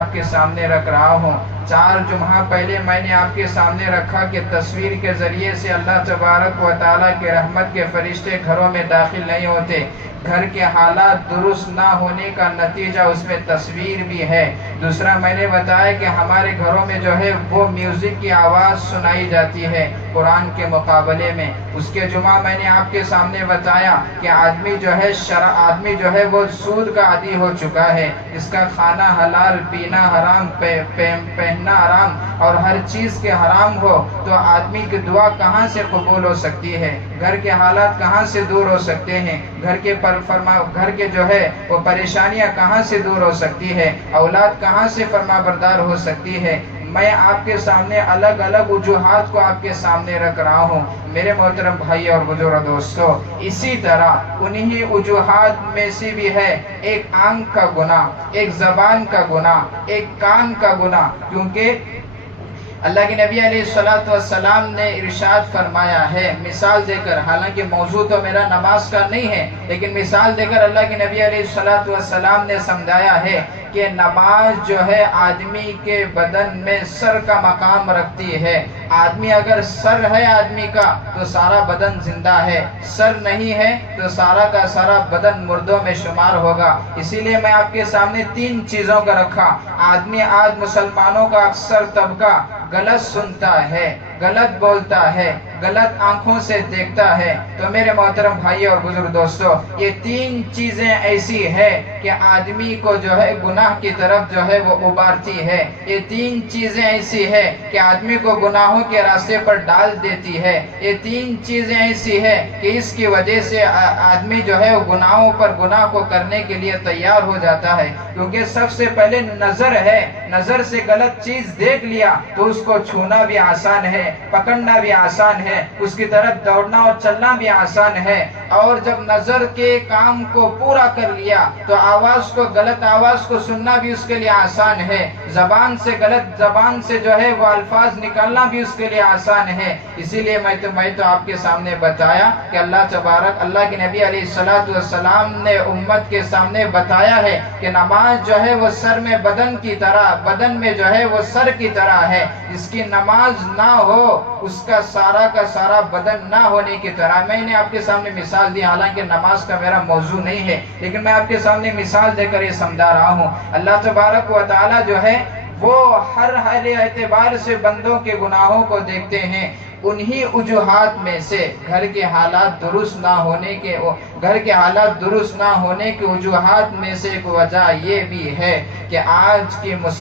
آپ کے سامنے رکھ رہا ہوں۔ 4 جمعہ پہلے میں نے آپ کے سامنے رکھا کہ تصویر کے ذریعے سے اللہ تبارک و تعالیٰ کے رحمت کے فرشتے گھروں میں داخل نہیں ہوتے۔ گھر کے حالات درست نہ ہونے کا نتیجہ اس میں تصویر بھی ہے۔ دوسرا میں نے بتایا کہ ہمارے گھروں میں جو ہے وہ میوزک کی آواز سنائی جاتی ہے قرآن کے مقابلے میں۔ اس کے جمعہ میں نے آپ کے سامنے بتایا کہ آدمی جو ہے وہ سود کا عادی ہو چکا ہے۔ اس کا کھانا حلال، پینا حرام، پہننا حرام اور ہر چیز کے حرام ہو تو آدمی کی دعا کہاں سے قبول ہو سکتی ہے؟ گھر کے حالات کہاں سے دور ہو سکتے ہیں؟ گھر کے جو ہے وہ پریشانیاں کہاں سے دور ہو سکتی ہے؟ اولاد کہاں سے فرما بردار ہو سکتی ہے؟ میں آپ کے سامنے الگ الگ وجوہات کو آپ کے سامنے رکھ رہا ہوں میرے محترم بھائی اور بزرگ دوستو۔ اسی طرح انہی وجوہات میں سے بھی ہے ایک آنکھ کا گناہ، ایک زبان کا گناہ، ایک کان کا گناہ، کیونکہ اللہ کے نبی علیہ السلام نے ارشاد فرمایا ہے مثال دے کر، حالانکہ موضوع تو میرا نماز کا نہیں ہے لیکن مثال دے کر اللہ کے نبی علیہ السلام نے سمجھایا ہے کہ نماز جو ہے آدمی کے بدن میں سر کا مقام رکھتی ہے۔ آدمی اگر سر ہے آدمی کا تو سارا بدن زندہ ہے، سر نہیں ہے تو سارا کا سارا بدن مردوں میں شمار ہوگا۔ اسی لیے میں آپ کے سامنے 3 چیزوں کا رکھا۔ آج مسلمانوں کا اکثر طبقہ غلط سنتا ہے، غلط بولتا ہے، غلط آنکھوں سے دیکھتا ہے۔ تو میرے محترم بھائی اور بزرگ دوستو، یہ 3 چیزیں ایسی ہے کہ آدمی کو جو ہے گناہ کی طرف جو ہے وہ ابارتی ہے۔ یہ 3 چیزیں ایسی ہے کہ آدمی کو گناہوں کے راستے پر ڈال دیتی ہے۔ یہ 3 چیزیں ایسی ہے کہ اس کی وجہ سے آدمی جو ہے گناہوں پر گناہ کو کرنے کے لیے تیار ہو جاتا ہے۔ کیونکہ سب سے پہلے نظر ہے، نظر سے غلط چیز دیکھ لیا تو اس کو چھونا بھی آسان ہے، پکڑنا بھی آسان ہے، اس کی طرف دوڑنا اور چلنا بھی آسان ہے۔ اور جب نظر کے کام کو پورا کر لیا تو غلط آواز کو سننا بھی اس کے لیے آسان ہے، غلط زبان سے جو ہے وہ الفاظ نکالنا بھی اس کے لیے آسان ہے۔ اسی لیے میں تو آپ کے سامنے بتایا کہ اللہ کے نبی علیہ السلام نے امت کے سامنے بتایا ہے کہ نماز جو ہے وہ سر میں بدن میں جو ہے وہ سر کی طرح ہے۔ جس کی نماز نہ ہو اس کا سارا بدن نہ ہونے کی طرح۔ میں نے آپ کے سامنے مثال دی، حالانکہ نماز کا میرا موضوع نہیں ہے لیکن میں آپ کے سامنے مثال دے کر یہ سمجھا رہا ہوں۔ اللہ تبارک و تعالی جو ہے وہ ہر اعتبار سے بندوں کے گناہوں کو دیکھتے ہیں۔ انہی وجوہات میں سے گھر کے حالات درست نہ ہونے کے وجوہات میں سے ایک وجہ یہ بھی ہے کہ آج کی